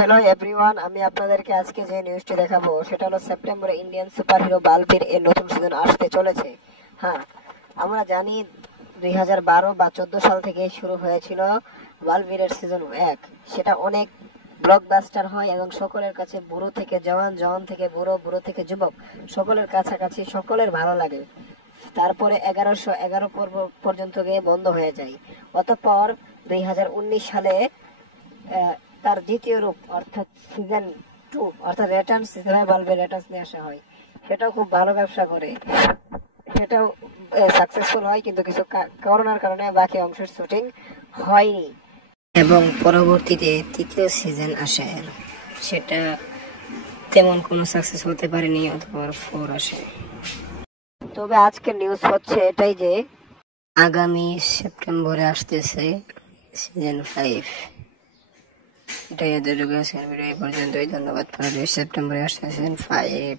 Hello everyone, আমি আপনাদেরকে আজকে যে নিউজটি দেখাবো সেটা হলো সেপ্টেম্বরে ইন্ডিয়ান সুপারহিরো বালবীর এর নতুন সিজন আসতে চলেছে। হ্যাঁ, আমরা জানি 2012 বা 14 সাল থেকে শুরু হয়েছিল বালবীরের সিজন 1। সেটা অনেক ব্লকবাস্টার হয় এবং সকলের কাছে, বুড়ো থেকে জওয়ান, জওয়ান থেকে বুড়ো, বুড়ো থেকে যুবক, সকলের কাছাকাছি, সকলের ভালো লাগে। তারপরে 1111 পর্ব পর্যন্ত গিয়ে বন্ধ হয়ে যায়। অতঃপর 2019 সালে তার দ্বিতীয় রূপ অর্থাৎ সিজন 2 অর্থাৎ রিটার্ন সিজনে বাল্বের রিটার্ন নিয়ে আসা হয়। সেটাও খুব ভালো ব্যবসা করে, সেটাও সাকসেসফুল হয়, কিন্তু কিছু করোনার কারণে বাকি অংশের শুটিং হয়নি এবং পরবর্তীতে তৃতীয় সিজন আসে, সেটা তেমন কোনো সাকসেস হতে পারেনি, অথবা 4 আসে। তবে আজকের নিউজ হচ্ছে এটাই যে আগামী সেপ্টেম্বরে আসতেছে সিজন 5। এটাই এদের ভিডিও এই পর্যন্তই। ধন্যবাদ। 5 সেপ্টেম্বরে আসছে সিজন 5।